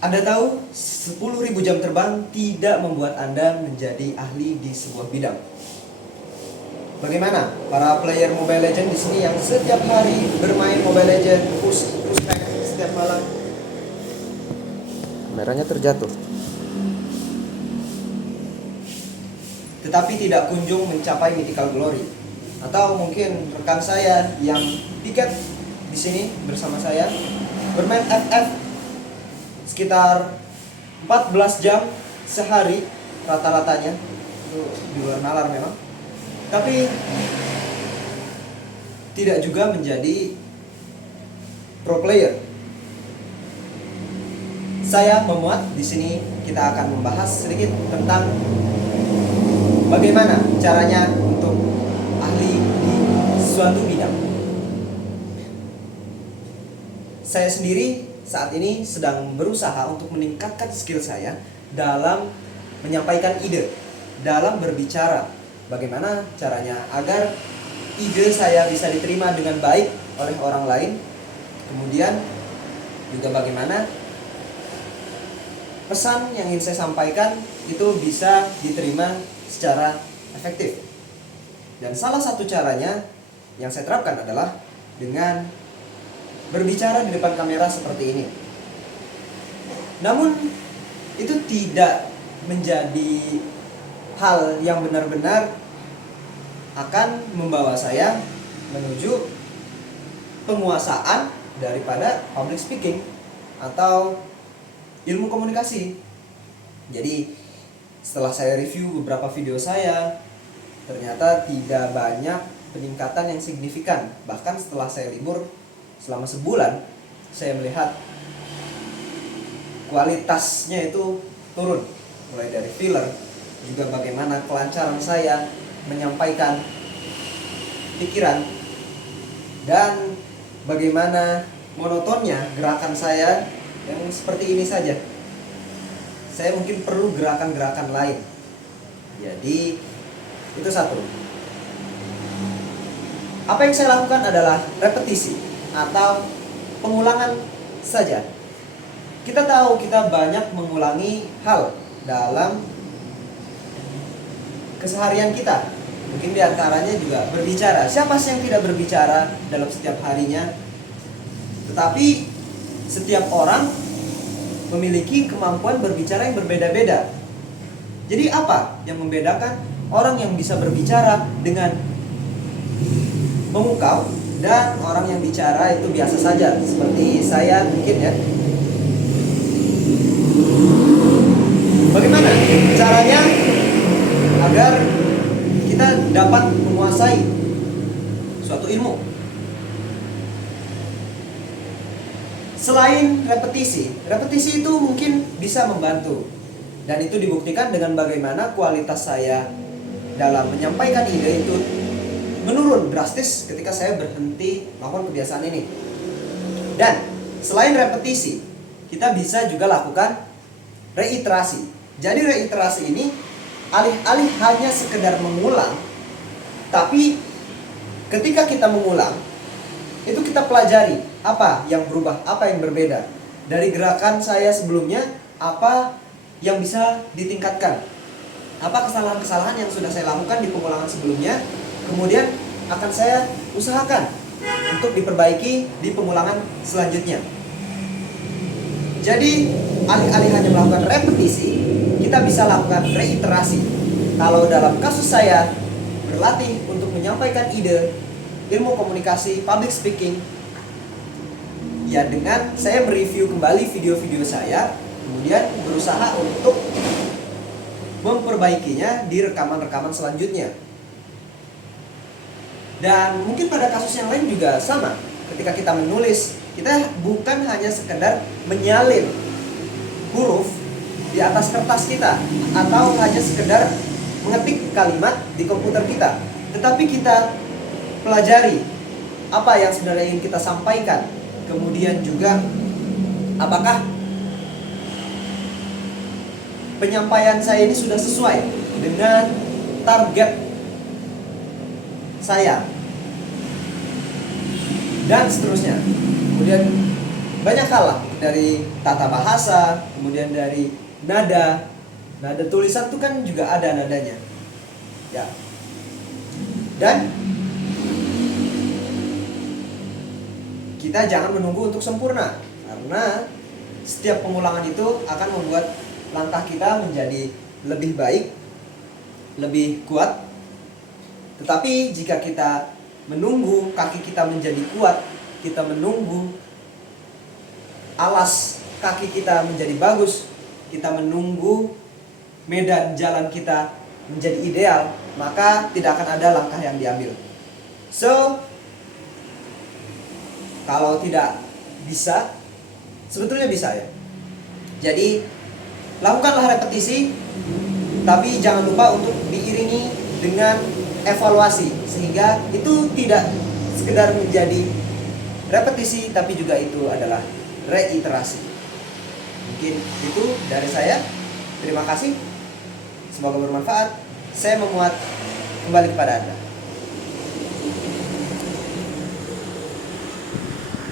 Anda tahu 10.000 jam terbang tidak membuat Anda menjadi ahli di sebuah bidang. Bagaimana para player Mobile Legends di sini yang setiap hari bermain Mobile Legends, push rank setiap malam? Kameranya terjatuh. Tetapi tidak kunjung mencapai mythical glory. Atau mungkin rekan saya yang tiket di sini bersama saya bermain FF sekitar 14 jam sehari rata-ratanya. Itu di luar nalar memang. Tapi tidak juga menjadi pro player. Saya memuat di sini kita akan membahas sedikit tentang bagaimana caranya untuk ahli di suatu bidang. Saya sendiri saat ini sedang berusaha untuk meningkatkan skill saya dalam menyampaikan ide, dalam berbicara. Bagaimana caranya agar ide saya bisa diterima dengan baik oleh orang lain. Kemudian juga bagaimana pesan yang ingin saya sampaikan itu bisa diterima secara efektif. Dan salah satu caranya yang saya terapkan adalah dengan berbicara di depan kamera seperti ini. Namun itu tidak menjadi hal yang benar-benar akan membawa saya menuju penguasaan daripada public speaking atau ilmu komunikasi. Jadi setelah saya review beberapa video saya, ternyata tidak banyak peningkatan yang signifikan. Bahkan setelah saya libur selama sebulan, saya melihat kualitasnya itu turun. Mulai dari filler, juga bagaimana kelancaran saya menyampaikan pikiran, dan bagaimana monotonnya gerakan saya yang seperti ini saja. Saya mungkin perlu gerakan-gerakan lain. Jadi itu satu. Apa yang saya lakukan adalah repetisi atau pengulangan saja. Kita tahu kita banyak mengulangi hal dalam keseharian kita. Mungkin diantaranya juga berbicara. Siapa sih yang tidak berbicara dalam setiap harinya? Tetapi setiap orang memiliki kemampuan berbicara yang berbeda-beda. Jadi apa yang membedakan orang yang bisa berbicara dengan memukau dan orang yang bicara itu biasa saja seperti saya mungkin ya? Bagaimana caranya agar kita dapat menguasai suatu ilmu? Selain repetisi, repetisi itu mungkin bisa membantu. Dan itu dibuktikan dengan bagaimana kualitas saya dalam menyampaikan ide itu menurun drastis ketika saya berhenti melakukan kebiasaan ini. Dan selain repetisi, kita bisa juga lakukan reiterasi. Jadi reiterasi ini alih-alih hanya sekedar mengulang, tapi ketika kita mengulang, itu kita pelajari apa yang berubah, apa yang berbeda dari gerakan saya sebelumnya, apa yang bisa ditingkatkan, apa kesalahan-kesalahan yang sudah saya lakukan di pengulangan sebelumnya, kemudian akan saya usahakan untuk diperbaiki di pengulangan selanjutnya. Jadi alih-alih hanya melakukan repetisi, kita bisa lakukan reiterasi. Kalau dalam kasus saya berlatih untuk menyampaikan ide, ilmu komunikasi, public speaking, ya dengan saya mereview kembali video-video saya, kemudian berusaha untuk memperbaikinya di rekaman-rekaman selanjutnya. Dan mungkin pada kasus yang lain juga sama. Ketika kita menulis, kita bukan hanya sekedar menyalin huruf di atas kertas kita atau hanya sekedar mengetik kalimat di komputer kita, tetapi kita pelajari apa yang sebenarnya ingin kita sampaikan. Kemudian juga apakah penyampaian saya ini sudah sesuai dengan target saya, dan seterusnya. Kemudian banyak hal lah, dari tata bahasa, kemudian dari nada tulisan tuh kan juga ada nadanya ya. Dan kita jangan menunggu untuk sempurna, karena setiap pengulangan itu akan membuat langkah kita menjadi lebih baik, lebih kuat. Tetapi jika kita menunggu kaki kita menjadi kuat, kita menunggu alas kaki kita menjadi bagus, kita menunggu medan jalan kita menjadi ideal, maka tidak akan ada langkah yang diambil. So, kalau tidak bisa, sebetulnya bisa ya. Jadi, lakukanlah repetisi, tapi jangan lupa untuk diiringi dengan evaluasi, sehingga itu tidak sekedar menjadi repetisi, tapi juga itu adalah reiterasi. Mungkin itu dari saya. Terima kasih. Semoga bermanfaat. Saya memuat kembali kepada Anda.